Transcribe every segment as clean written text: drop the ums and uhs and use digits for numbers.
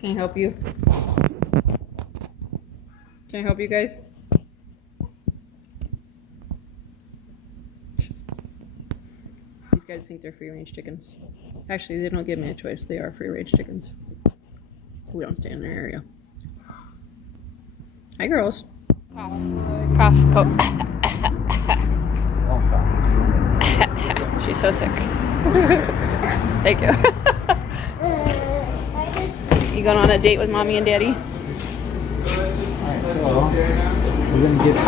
Can I help you? Can I help you guys? These guys think they're free-range chickens. Actually, they don't give me a choice. They are free-range chickens. We don't stay in their area. Hi, girls. Cough. Cough. Go. She's so sick. Thank you. You going on a date with mommy and daddy? Alright, so we're gonna get the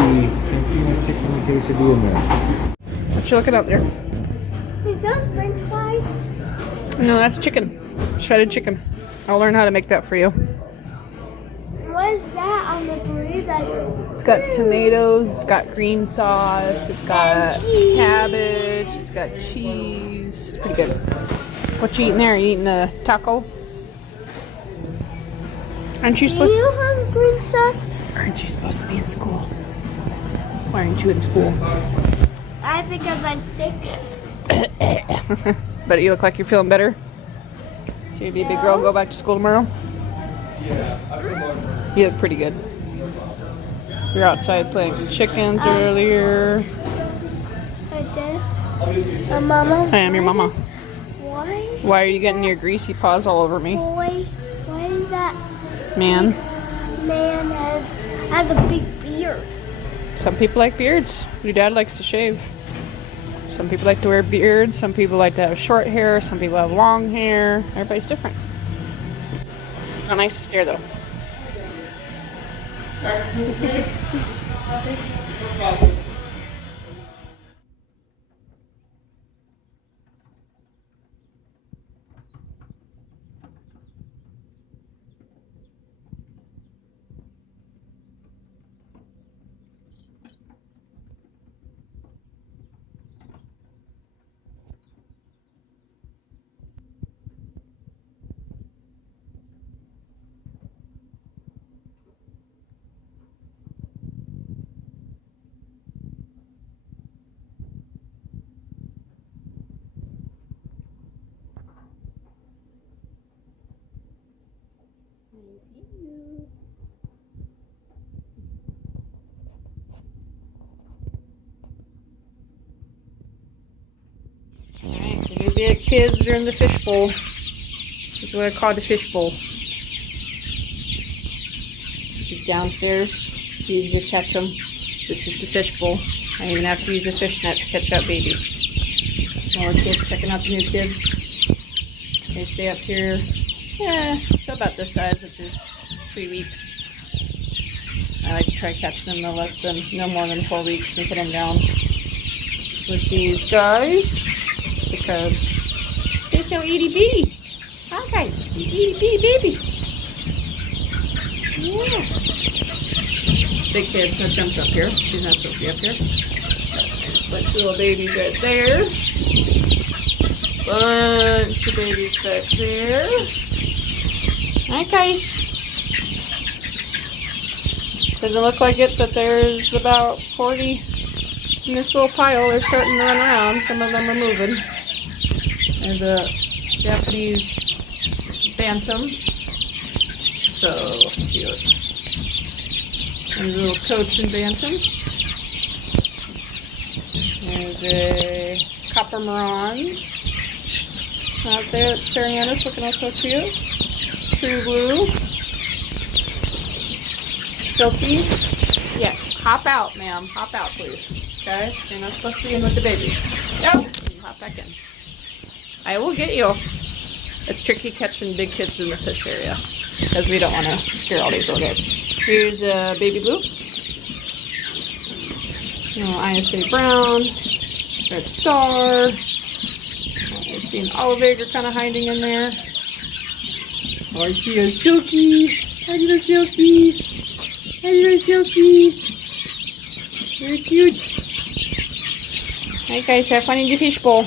Campino chicken quesadilla there. What you looking up there? Is those french fries? No, that's chicken. Shredded chicken. I'll learn how to make that for you. What is that on the burrito? It's got tomatoes, it's got green sauce, it's got cabbage, it's got cheese. It's pretty good. What you eating there? Are you eating a taco? Aren't you supposed Do you have green sauce? Aren't you supposed to be in school? Why aren't you in school? I think I'm sick. But you look like you're feeling better. So you'll be a big girl and go back to school tomorrow? You look pretty good. We were outside playing with chickens earlier. I did. Mama. I am your mama. Why? Why are you getting your greasy paws all over me? Boy, why is that Man. man has a big beard? Some people like beards. Your dad likes to shave. Some people like to wear beards. Some people like to have short hair. Some people have long hair. Everybody's different. It's not nice to stare though. Alright, the new big kids are in the fishbowl. This is what I call the fishbowl. This is downstairs. You usually catch them. This is the fishbowl. I even have to use a fish net to catch out babies. Smaller kids checking out the new kids. They stay up here, so about this size, which is 3 weeks. I like to try catching them no more than 4 weeks and put them down with these guys because they're so itty bitty. Huh, guys? Itty bitty babies. Yeah. Big kid that jumped up here. She's not supposed to be up here. There's a bunch of little babies right there. Bunch of babies back there. Hi, guys. Doesn't look like it, but there's about 40 in this little pile. They're starting to run around. Some of them are moving. There's a Japanese bantam. So cute. There's a little cochin bantam. There's a copper marans out there that's staring at us, looking all so cute. True blue. Silky. Yeah, hop out, ma'am. Hop out, please. Okay? You're not supposed to be in with the babies. Yep. Hop back in. I will get you. It's tricky catching big kids in the fish area because we don't want to scare all these little guys. Here's a baby blue. ISA brown. Red star. I see an olive egg kind of hiding in there. Oh, I see a silky. Hi, little silky. Hi, little silky. Very cute. Hi, guys. Have fun in the fishbowl.